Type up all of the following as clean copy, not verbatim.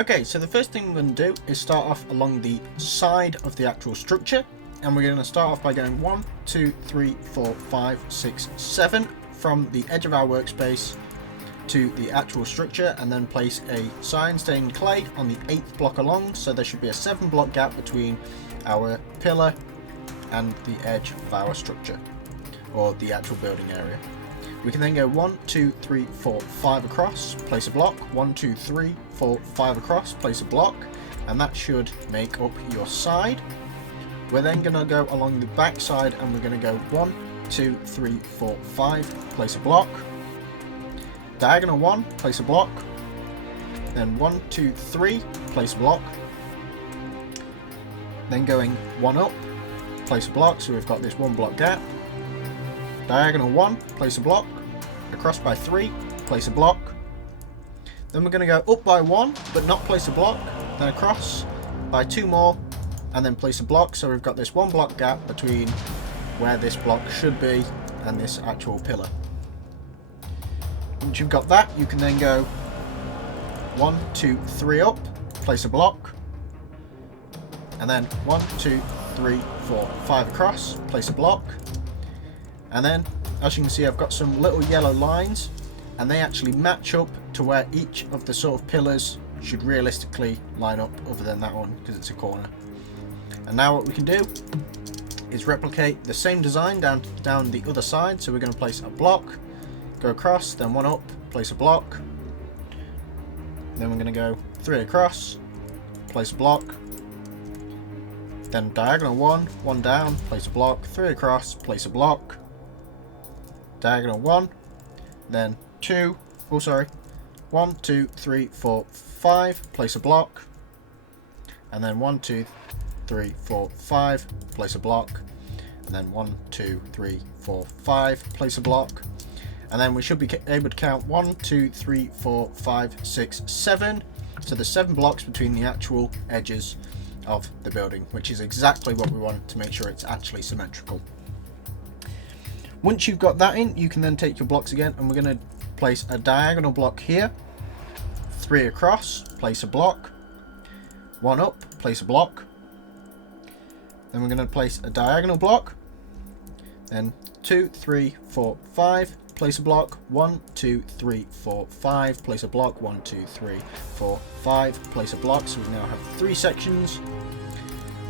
Okay, so the first thing we're going to do is start off along the side of the actual structure, and we're going to start off by going 1, 2, 3, 4, 5, 6, 7 from the edge of our workspace to the actual structure, and then place a cyan stained clay on the 8th block along, so there should be a 7 block gap between our pillar and the edge of our structure, or the actual building area. We can then go 1, 2, 3, 4, 5 across, place a block, 1, 2, 3, 4, 5 across, place a block, and that should make up your side. We're then going to go along the back side and we're going to go 1, 2, 3, 4, 5, place a block, diagonal 1, place a block, then 1, 2, 3, place a block, then going 1 up, place a block, so we've got this 1 block gap, diagonal 1, place a block, across by 3, place a block, then we're going to go up by 1 but not place a block, then across by 2 more and then place a block, so we've got this 1 block gap between where this block should be and this actual pillar. Once you've got that, you can then go 1, 2, 3 up, place a block, and then 1, 2, 3, 4, 5 across, place a block. And then, as you can see, I've got some little yellow lines, and they actually match up to where each of the sort of pillars should realistically line up, other than that one because it's a corner. And now what we can do is replicate the same design down the other side. So we're going to place a block, go across, then 1 up, place a block, then we're going to go 3 across, place a block, then diagonal 1, 1 down, place a block, 3 across, place a block, diagonal 1, then 1, 2, 3, 4, 5, place a block, and then 1, 2, 3, 4, 5, place a block, and then 1, 2, 3, 4, 5, place a block, and then we should be able to count 1, 2, 3, 4, 5, 6, 7, so there's 7 blocks between the actual edges of the building, which is exactly what we want to make sure it's actually symmetrical. Once you've got that in, you can then take your blocks again, and we're going to place a diagonal block here, 3 across, place a block, 1 up, place a block, then we're going to place a diagonal block, then 2, 3, 4, 5, place a block, 1, 2, 3, 4, 5, place a block, 1, 2, 3, 4, 5, place a block, so we now have 3 sections,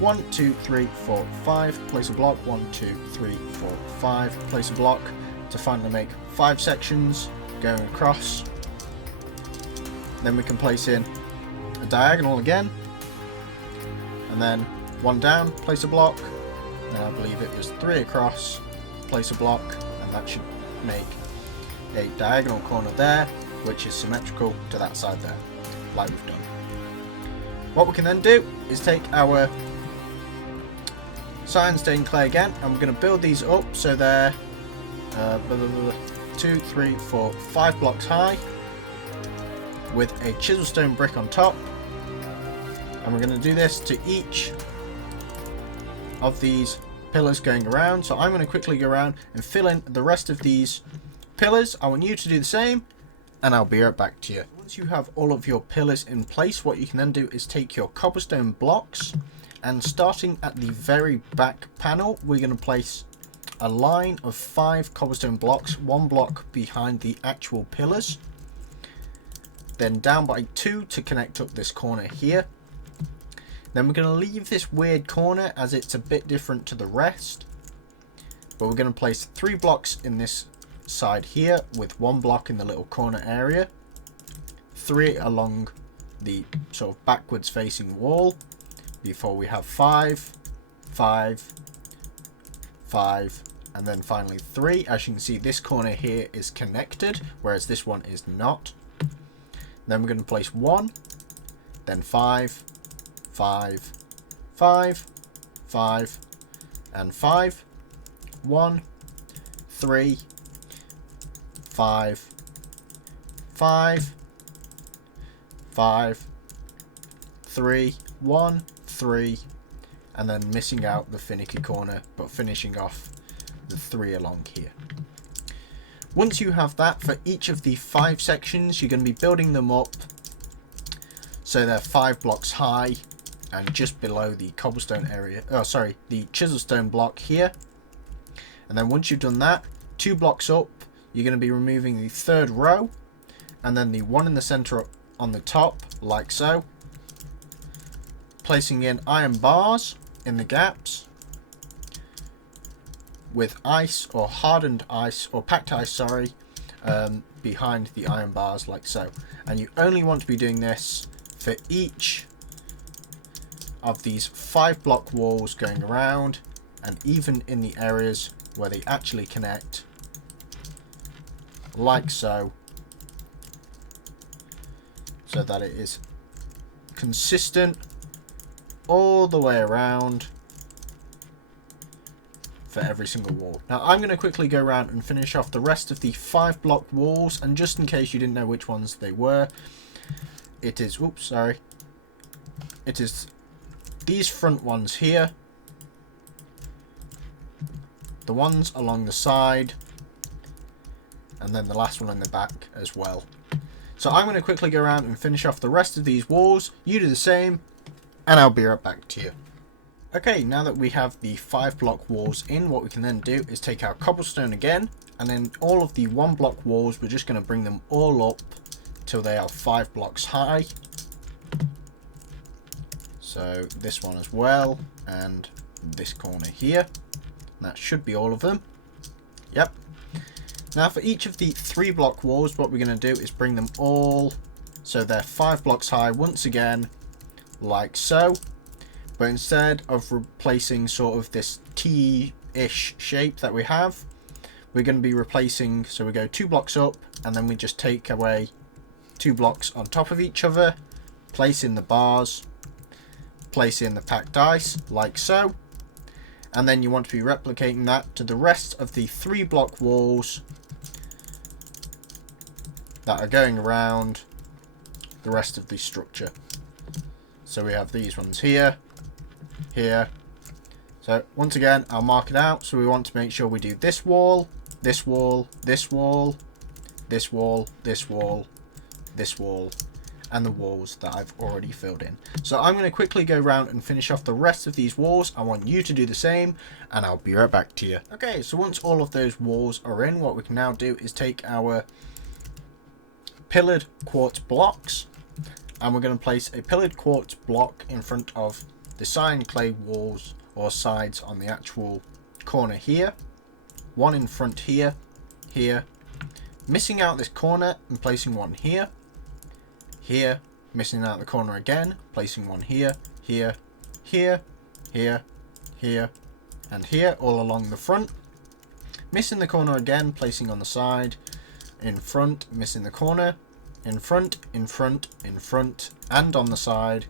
1, 2, 3, 4, 5, place a block, 1, 2, 3, 4, 5, place a block, to finally make 5 sections going across. Then we can place in a diagonal again, and then 1 down, place a block, and I believe it was 3 across, place a block, and that should make a diagonal corner there, which is symmetrical to that side there, like we've done. What we can then do is take our cyan stained clay again, and we're going to build these up so they're 2, 3, 4, 5 blocks high with a chisel stone brick on top, and we're going to do this to each of these pillars going around. So I'm going to quickly go around and fill in the rest of these pillars. I want you to do the same, and I'll be right back to you. Once you have all of your pillars in place, what you can then do is take your cobblestone blocks, and starting at the very back panel, we're going to place a line of 5 cobblestone blocks, 1 block behind the actual pillars, then down by 2 to connect up this corner here. Then we're going to leave this weird corner as it's a bit different to the rest, but we're going to place 3 blocks in this side here with 1 block in the little corner area, 3 along the sort of backwards facing wall, before we have 5, 5, 5, and then finally 3. As you can see, this corner here is connected, whereas this one is not. Then we're going to place 1, then 5, 5, 5, 5, and 5, 1, 3, 5, 5, 5, 3, 1, 3, and then missing out the finicky corner, but finishing off the 3 along here. Once you have that for each of the 5 sections, you're going to be building them up so they're 5 blocks high and just below the cobblestone area. Oh, sorry, the chisel stone block here. And then once you've done that, 2 blocks up, you're going to be removing the 3rd row, and then the one in the center on the top, like so. Placing in iron bars in the gaps with ice or hardened ice or packed ice, sorry, behind the iron bars, like so. And you only want to be doing this for each of these 5 block walls going around, and even in the areas where they actually connect, like so, so that it is consistent all the way around for every single wall. Now I'm going to quickly go around and finish off the rest of the 5 block walls, and just in case you didn't know which ones they were, it is, oops, sorry, it is these front ones here, the ones along the side, and then the last one in the back as well. So I'm going to quickly go around and finish off the rest of these walls. You do the same, and I'll be right back to you. Okay, now that we have the 5 block walls in, what we can then do is take our cobblestone again, and then all of the 1 block walls, we're just going to bring them all up till they are 5 blocks high. So this one as well, and this corner here. That should be all of them. Yep. Now for each of the 3 block walls, what we're going to do is bring them all so they're 5 blocks high once again, like so. But instead of replacing sort of this T-ish shape that we have, we're going to be replacing, so we go 2 blocks up, and then we just take away 2 blocks on top of each other, place in the bars, place in the packed ice, like so. And then you want to be replicating that to the rest of the 3 block walls that are going around the rest of the structure. So we have these ones here, here. So once again, I'll mark it out. So we want to make sure we do this wall, this wall, this wall, this wall, this wall, this wall, and the walls that I've already filled in. So I'm going to quickly go around and finish off the rest of these walls. I want you to do the same, and I'll be right back to you. Okay, so once all of those walls are in, what we can now do is take our pillared quartz blocks, and we're going to place a pillared quartz block in front of the cyan clay walls or sides on the actual corner here. One in front here, here, missing out this corner and placing one here, here, missing out the corner again, placing one here, here, here, here, here, and here, all along the front. Missing the corner again, placing on the side, in front, missing the corner, in front, in front, in front, and on the side.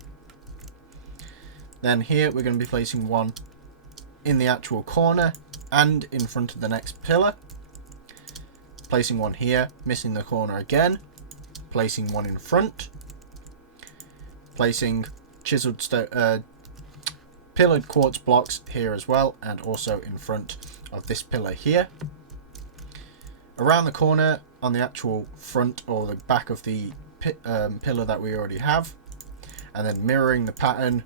Then here we're going to be placing one in the actual corner and in front of the next pillar. Placing one here, missing the corner again, placing one in front, placing chiseled pillared quartz blocks here as well, and also in front of this pillar here. Around the corner on the actual front or the back of the pillar that we already have, and then mirroring the pattern,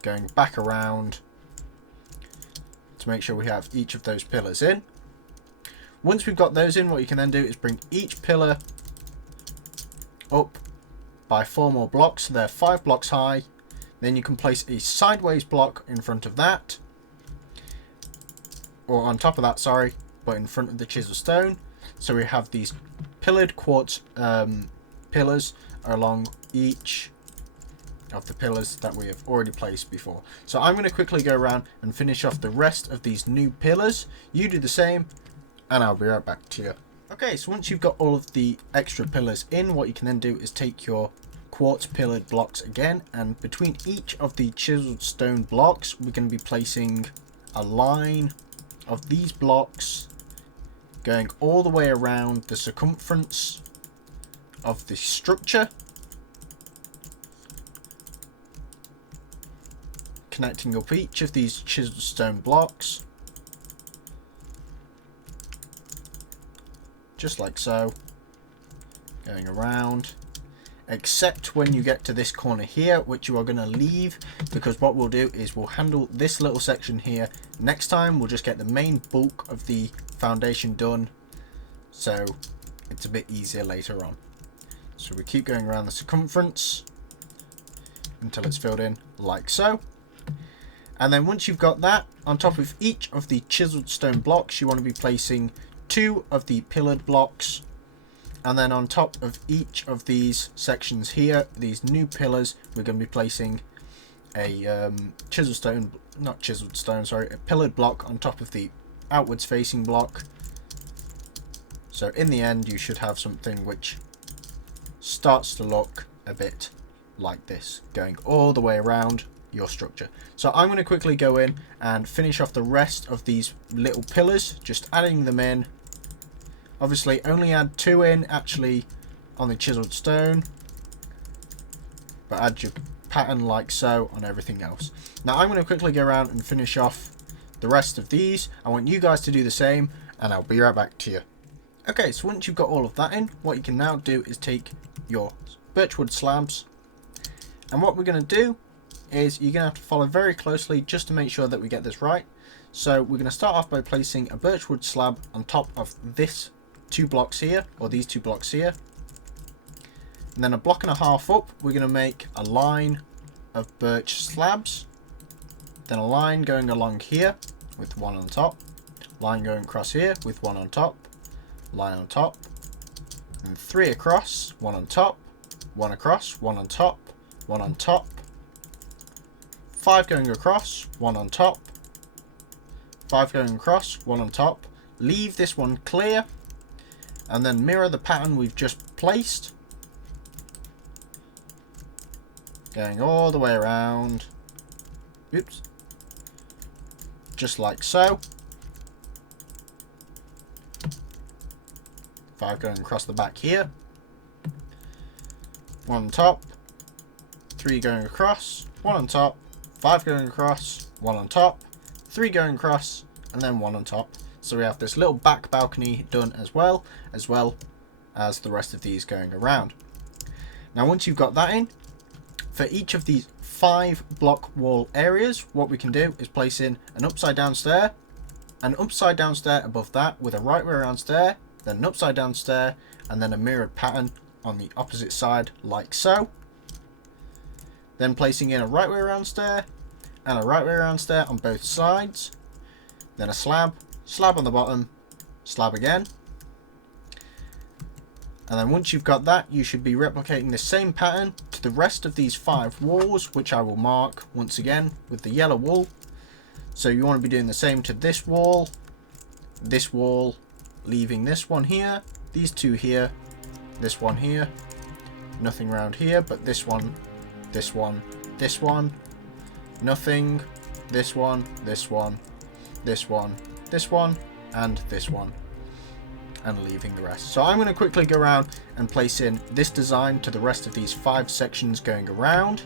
going back around to make sure we have each of those pillars in. Once we've got those in, what you can then do is bring each pillar up by 4 more blocks, so they're 5 blocks high. Then you can place a sideways block in front of that, or on top of that, sorry, but in front of the chisel stone. So we have these pillared quartz pillars along each of the pillars that we have already placed before. So I'm going to quickly go around and finish off the rest of these new pillars. You do the same, and I'll be right back to you. Okay, so once you've got all of the extra pillars in, what you can then do is take your quartz pillared blocks again, and between each of the chiseled stone blocks, we're going to be placing a line of these blocks going all the way around the circumference of the structure, connecting up each of these chiseled stone blocks, just like so, going around. except when you get to this corner here, which you are going to leave, because what we'll do is we'll handle this little section here next time. We'll just get the main bulk of the foundation done, so it's a bit easier later on. So we keep going around the circumference until it's filled in like so. And then once you've got that, on top of each of the chiseled stone blocks, you want to be placing 2 of the pillared blocks. And then on top of each of these sections here, these new pillars, we're going to be placing a a pillared block on top of the outwards facing block. So in the end, you should have something which starts to look a bit like this, going all the way around your structure. So I'm going to quickly go in and finish off the rest of these little pillars, just adding them in. Obviously only add 2 in actually on the chiseled stone, but add your pattern like so on everything else. Now I'm going to quickly go around and finish off the rest of these. I want you guys to do the same, and I'll be right back to you. Okay, so once you've got all of that in, what you can now do is take your birchwood slabs, and what we're going to do is you're going to have to follow very closely just to make sure that we get this right. So we're going to start off by placing a birchwood slab on top of this 2 blocks here, or these 2 blocks here. And then a block and a half up, we're going to make a line of birch slabs. Then a line going along here with 1 on top. Line going across here with 1 on top. Line on top. And 3 across, 1 on top. 1 across, 1 on top. 1 on top. 5 going across, 1 on top. 5 going across, 1 on top. Leave this one clear, and then mirror the pattern we've just placed, going all the way around. Oops. Just like so. 5 going across the back here. 1 on top. 3 going across, 1 on top. 5 going across, 1 on top, 3 going across, and then 1 on top. So we have this little back balcony done as well as the rest of these going around. Now once you've got that in, for each of these 5 block wall areas, what we can do is place in an upside down stair, an upside down stair above that with a right way around stair, then an upside down stair, and then a mirrored pattern on the opposite side like so. Then placing in a right way around stair and a right way around stair on both sides. Then a slab, slab on the bottom, slab again. And then once you've got that, you should be replicating the same pattern to the rest of these 5 walls, which I will mark once again with the yellow wool. So you want to be doing the same to this wall, leaving this one here, these 2 here, this one here, nothing around here, but this one, this one, this one, nothing, this one, this one, this one, this one, and this one, and leaving the rest. So I'm going to quickly go around and place in this design to the rest of these 5 sections going around.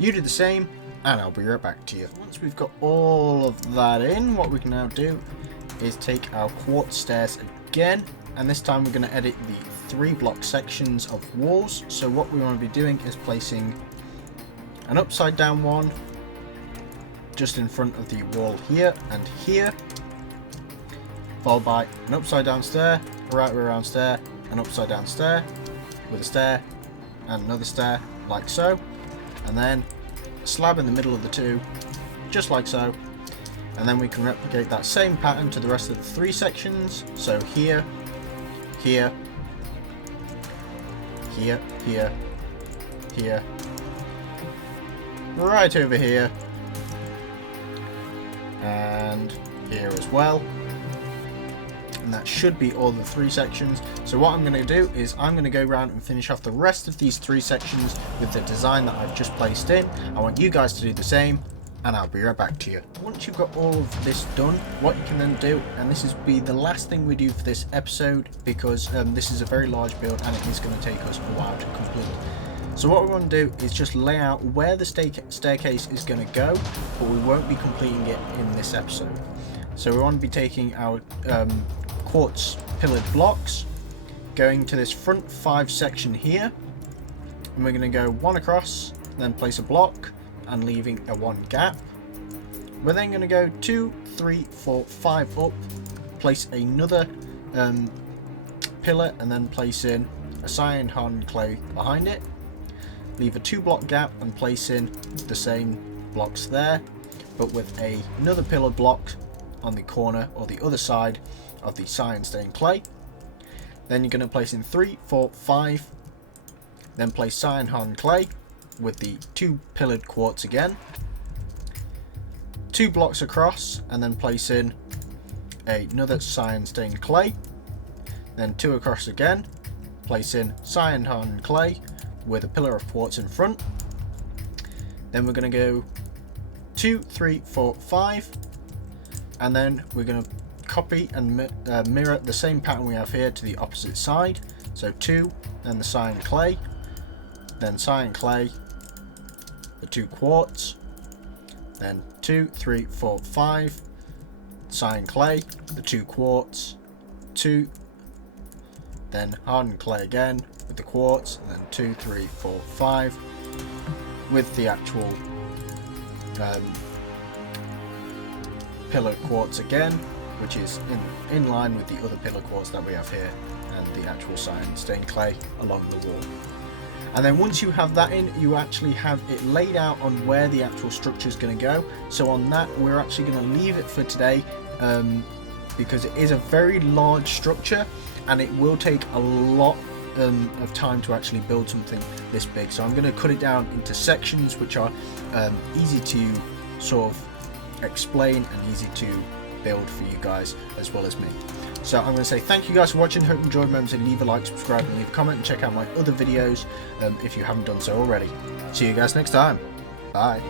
You do the same, and I'll be right back to you. Once we've got all of that in, what we can now do is take our quartz stairs again, and this time we're going to edit the 3 block sections of walls. So what we want to be doing is placing an upside down one just in front of the wall here and here, followed by an upside down stair, a right way around stair, an upside down stair with a stair and another stair like so, and then a slab in the middle of the 2 just like so. And then we can replicate that same pattern to the rest of the 3 sections. So here, here, here, here, here, right over here, and here as well. And that should be all the 3 sections. So what I'm going to do is I'm going to go around and finish off the rest of these 3 sections with the design that I've just placed in. I want you guys to do the same, and I'll be right back to you. Once you've got all of this done, what you can then do, and this is be the last thing we do for this episode, because this is a very large build and it is going to take us a while to complete. So what we want to do is just lay out where the staircase is going to go, but we won't be completing it in this episode. So we want to be taking our quartz pillared blocks, going to this front 5 section here, and we're going to go one across, then place a block and leaving a one gap. We're then going to go 2, 3, 4, 5 up, place another pillar and then place in a cyan hardened clay behind it. Leave a 2 block gap and place in the same blocks there, but with another pillar block on the corner or the other side of the cyan stained clay. Then you're going to place in 3, 4, 5, then place cyan hardened clay with the 2 pillared quartz again, 2 blocks across, and then place in another cyan stained clay, then 2 across again, place in cyan hardened clay with a pillar of quartz in front. Then we're going to go 2, 3, 4, 5, and then we're going to copy and mirror the same pattern we have here to the opposite side. So 2, then the cyan clay, then cyan clay, the 2 quartz, then 2, 3, 4, 5, cyan clay, the 2 quartz, 2, then hardened clay again with the quartz, and then 2, 3, 4, 5 with the actual pillar quartz again, which is in line with the other pillar quartz that we have here, and the actual cyan stained clay along the wall. And then once you have that in, you actually have it laid out on where the actual structure is going to go. So on that, we're actually going to leave it for today, because it is a very large structure and it will take a lot of time to actually build something this big. So I'm going to cut it down into sections which are easy to sort of explain and easy to build for you guys as well as me. So I'm going to say thank you guys for watching. Hope you enjoyed. Remember to leave a like, subscribe and leave a comment, and check out my other videos if you haven't done so already. See you guys next time. Bye.